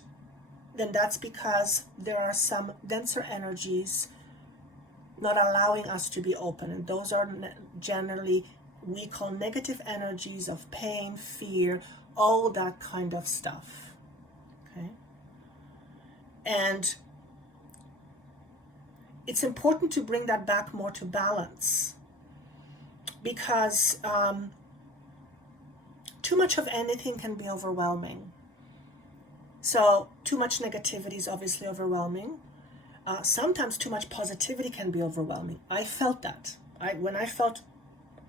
then that's because there are some denser energies not allowing us to be open, and those are generally, we call negative energies of pain, fear, all that kind of stuff. Okay. And it's important to bring that back more to balance, because too much of anything can be overwhelming. So too much negativity is obviously overwhelming. Sometimes too much positivity can be overwhelming. I felt that. When I felt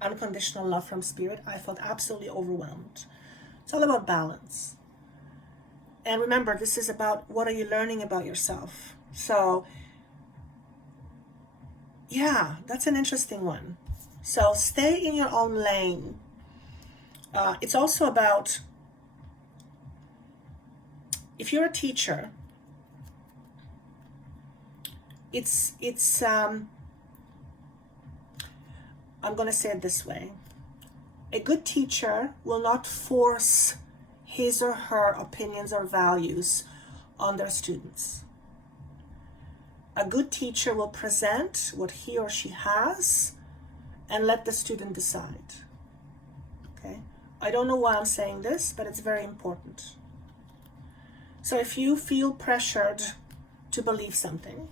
unconditional love from spirit, I felt absolutely overwhelmed. It's all about balance. And remember, this is about what are you learning about yourself. So yeah, that's an interesting one. So stay in your own lane. It's also about, if you're a teacher, I'm going to say it this way. A good teacher will not force his or her opinions or values on their students. A good teacher will present what he or she has and let the student decide. Okay? I don't know why I'm saying this, but it's very important. So if you feel pressured to believe something,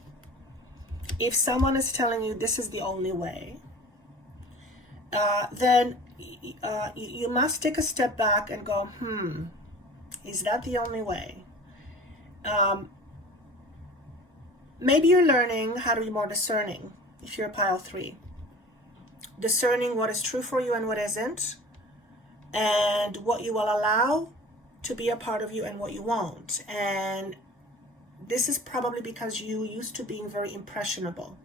if someone is telling you this is the only way, then you must take a step back and go, is that the only way? Maybe you're learning how to be more discerning if you're a pile 3. Discerning what is true for you and what isn't, and what you will allow to be a part of you and what you won't. And this is probably because you used to being very impressionable.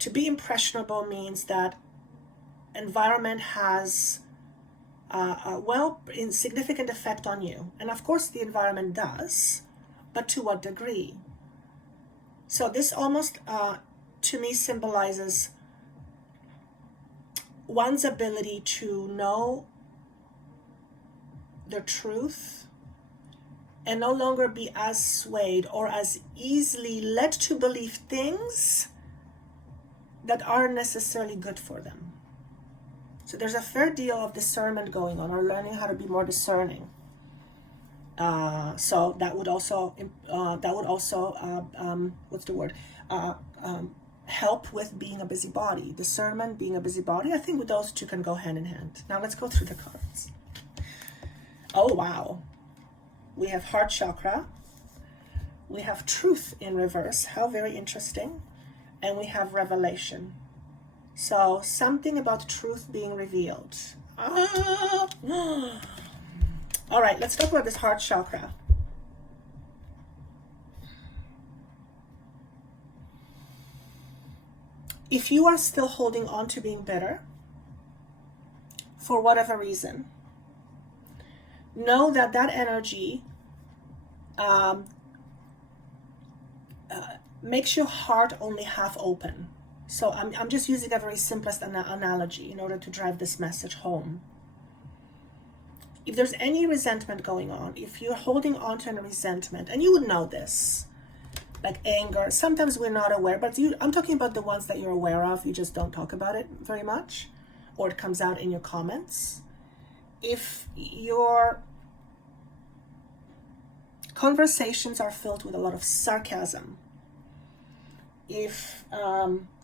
To be impressionable means that environment has a significant effect on you. And of course the environment does, but to what degree? So this almost, to me, symbolizes one's ability to know the truth and no longer be as swayed or as easily led to believe things that aren't necessarily good for them. So there's a fair deal of discernment going on, or learning how to be more discerning. So that would also help with being a busybody. Discernment, being a busybody, I think those two can go hand in hand. Now let's go through the cards. Oh wow, we have heart chakra, we have truth in reverse, how very interesting, and we have revelation. So something about truth being revealed. All right, let's talk about this heart chakra. If you are still holding on to being bitter, for whatever reason, know that that energy makes your heart only half open. So I'm just using a very simplest analogy in order to drive this message home. If there's any resentment going on, if you're holding on to a resentment, and you would know this, like anger, sometimes we're not aware, but I'm talking about the ones that you're aware of, you just don't talk about it very much, or it comes out in your comments. If your conversations are filled with a lot of sarcasm, if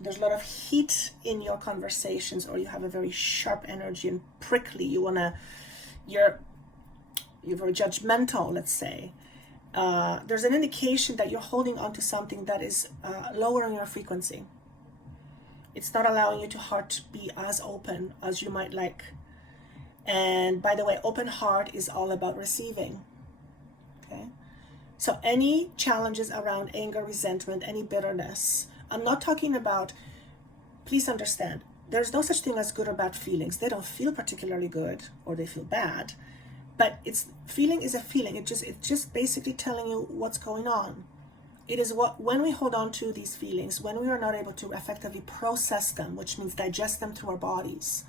there's a lot of heat in your conversations, or you have a very sharp energy and prickly, you're very judgmental, let's say, there's an indication that you're holding on to something that is lowering your frequency. It's not allowing you to heart be as open as you might like. And by the way, open heart is all about receiving. Okay? So any challenges around anger, resentment, any bitterness, I'm not talking about, please understand, there's no such thing as good or bad feelings. They don't feel particularly good, or they feel bad, but feeling is a feeling. It's just basically telling you what's going on. It is when we hold on to these feelings, when we are not able to effectively process them, which means digest them through our bodies,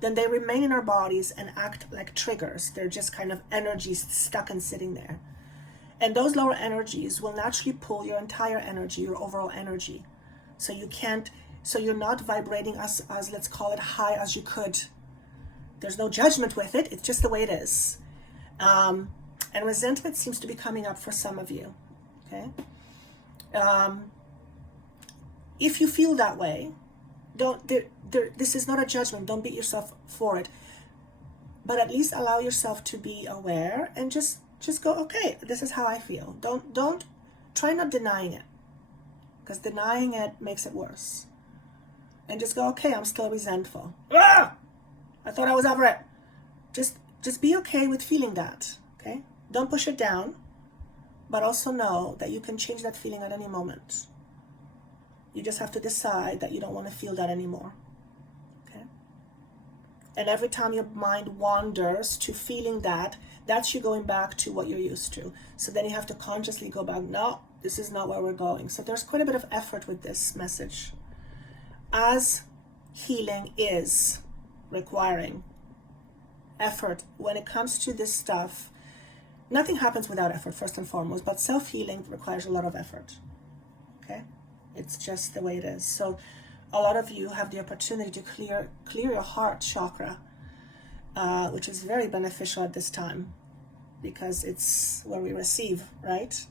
then they remain in our bodies and act like triggers. They're just kind of energies stuck and sitting there. And those lower energies will naturally pull your entire energy, your overall energy. So you're not vibrating as let's call it high as you could. There's no judgment with it. It's just the way it is. And resentment seems to be coming up for some of you. Okay. If you feel that way, this is not a judgment. Don't beat yourself for it. But at least allow yourself to be aware and just Just go, okay, this is how I feel. Don't try not denying it, because denying it makes it worse. And just go, okay, I'm still resentful. Ah! I thought I was over it. Just be okay with feeling that, okay? Don't push it down, but also know that you can change that feeling at any moment. You just have to decide that you don't want to feel that anymore, okay? And every time your mind wanders to feeling that, that's you going back to what you're used to. So then you have to consciously go back, no, this is not where we're going. So there's quite a bit of effort with this message, as healing is requiring effort. When it comes to this stuff, nothing happens without effort, first and foremost, but self-healing requires a lot of effort, okay? It's just the way it is. So a lot of you have the opportunity to clear your heart chakra, which is very beneficial at this time, because it's where we receive, right?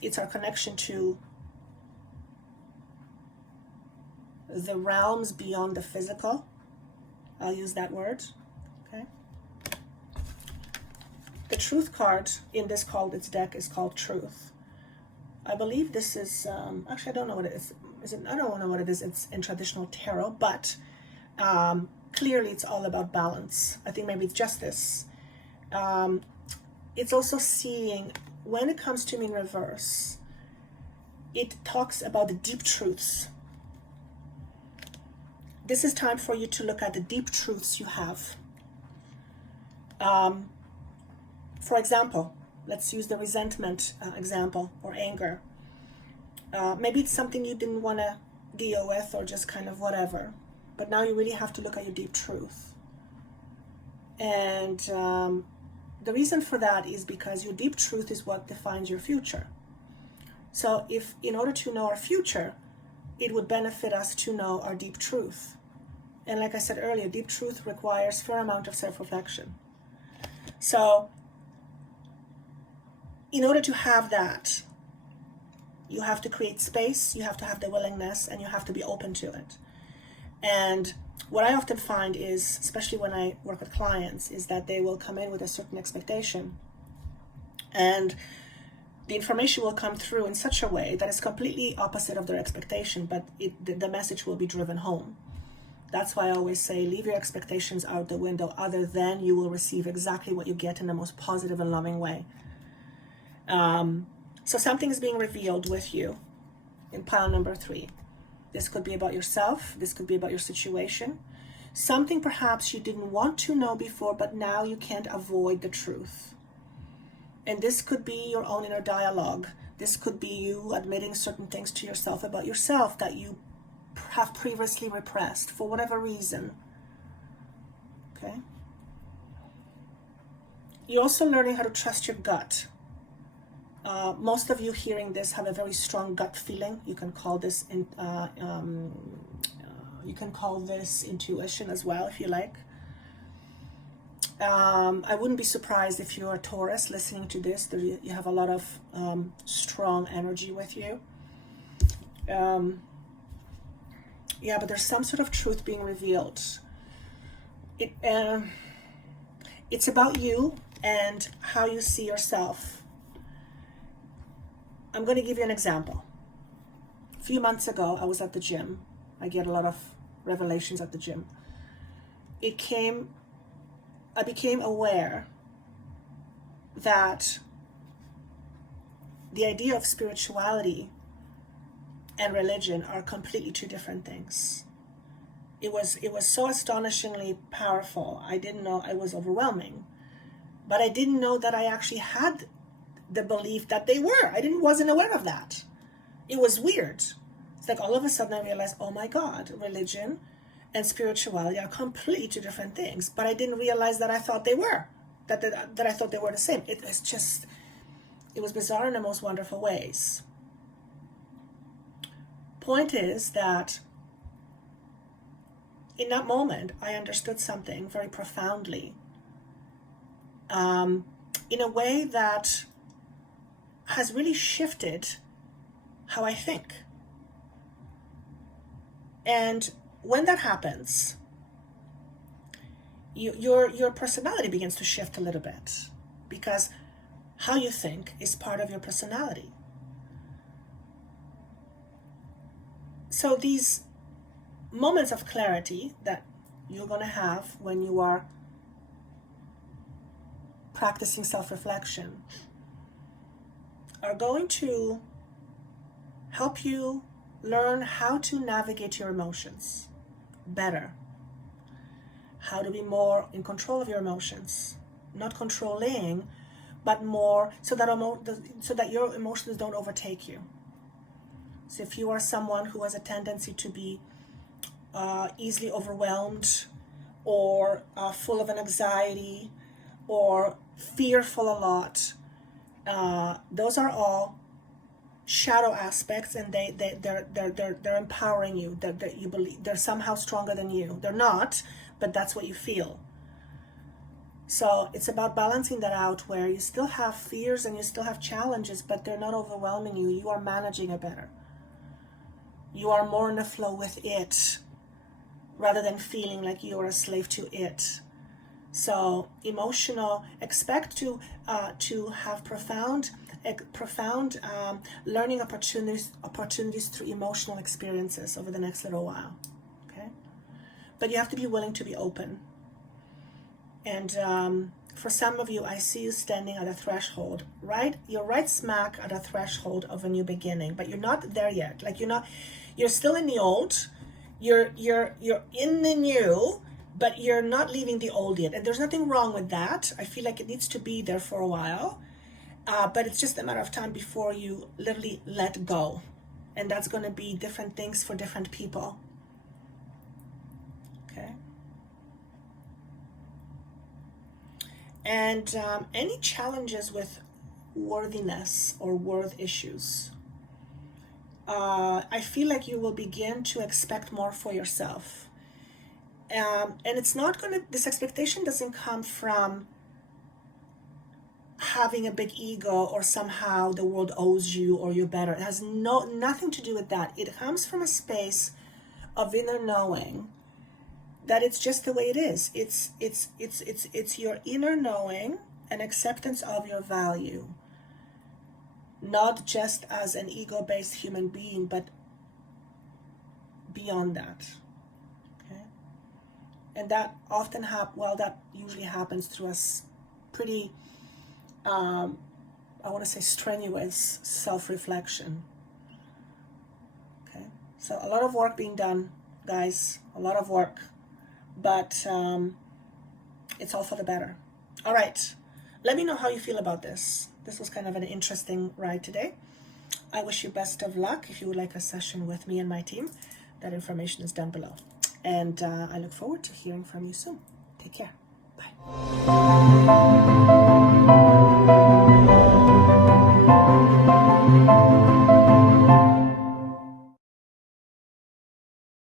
It's our connection to the realms beyond the physical. I'll use that word, okay? The truth card in this deck is called Truth. I believe this is, actually I don't know what it is. I don't know what it is. It's in traditional tarot, but clearly it's all about balance. I think maybe it's justice. It's also seeing, when it comes to me in reverse, it talks about the deep truths. This is time for you to look at the deep truths you have. For example, let's use the resentment example, or anger. Maybe it's something you didn't want to deal with, or just kind of whatever. But now you really have to look at your deep truth. And the reason for that is because your deep truth is what defines your future. So if, in order to know our future, it would benefit us to know our deep truth. And like I said earlier, deep truth requires a fair amount of self-reflection. So in order to have that, you have to create space, you have to have the willingness, and you have to be open to it. And what I often find is, especially when I work with clients, is that they will come in with a certain expectation. And the information will come through in such a way that is completely opposite of their expectation, but the message will be driven home. That's why I always say, leave your expectations out the window, other than you will receive exactly what you get in the most positive and loving way. So something is being revealed with you in pile number 3. This could be about yourself. This could be about your situation. Something perhaps you didn't want to know before, but now you can't avoid the truth. And this could be your own inner dialogue. This could be you admitting certain things to yourself about yourself that you have previously repressed for whatever reason. Okay? You're also learning how to trust your gut. Most of you hearing this have a very strong gut feeling. You can call this intuition as well, if you like. I wouldn't be surprised if you're a Taurus listening to this. You have a lot of strong energy with you. Yeah, but there's some sort of truth being revealed. It's about you and how you see yourself. I'm going to give you an example. A few months ago, I was at the gym. I get a lot of revelations at the gym. I became aware that the idea of spirituality and religion are completely two different things. It was so astonishingly powerful. I didn't know. It was overwhelming, but I didn't know that I actually had the belief that they were. Wasn't aware of that. It was weird. It's like all of a sudden I realized, oh my God, religion and spirituality are completely two different things. But I didn't realize that I thought they were. That I thought they were the same. It was bizarre in the most wonderful ways. Point is that in that moment, I understood something very profoundly, in a way that has really shifted how I think. And when that happens, your personality begins to shift a little bit, because how you think is part of your personality. So these moments of clarity that you're going to have when you are practicing self-reflection are going to help you learn how to navigate your emotions better, how to be more in control of your emotions, not controlling, but more so that your emotions don't overtake you. So if you are someone who has a tendency to be easily overwhelmed, or full of an anxiety, or fearful a lot, those are all shadow aspects, and they're empowering you. That you believe they're somehow stronger than you. They're not, but that's what you feel. So it's about balancing that out, where you still have fears and you still have challenges, but they're not overwhelming you. You are managing it better. You are more in the flow with it, rather than feeling like you are a slave to it. So expect to have profound learning opportunities through emotional experiences over the next little while. Okay, but you have to be willing to be open. And for some of you, I see you standing at a threshold, right? You're right smack at a threshold of a new beginning, but you're not there yet. Like you're still in the old. You're in the new, but you're not leaving the old yet. And there's nothing wrong with that. I feel like it needs to be there for a while. But it's just a matter of time before you literally let go. And that's going to be different things for different people. Okay. And any challenges with worthiness or worth issues, I feel like you will begin to expect more for yourself. And it's not going to, this expectation doesn't come from having a big ego or somehow the world owes you or you're better. It has nothing to do with that. It comes from a space of inner knowing that it's just the way it is. It's your inner knowing and acceptance of your value, not just as an ego-based human being, but beyond that. Okay, and that often that usually happens through a pretty, I want to say, strenuous self-reflection. Okay, so a lot of work being done, guys. A lot of work. But it's all for the better. All right. Let me know how you feel about this. This was kind of an interesting ride today. I wish you best of luck. If you would like a session with me and my team, that information is down below. And I look forward to hearing from you soon. Take care. Bye.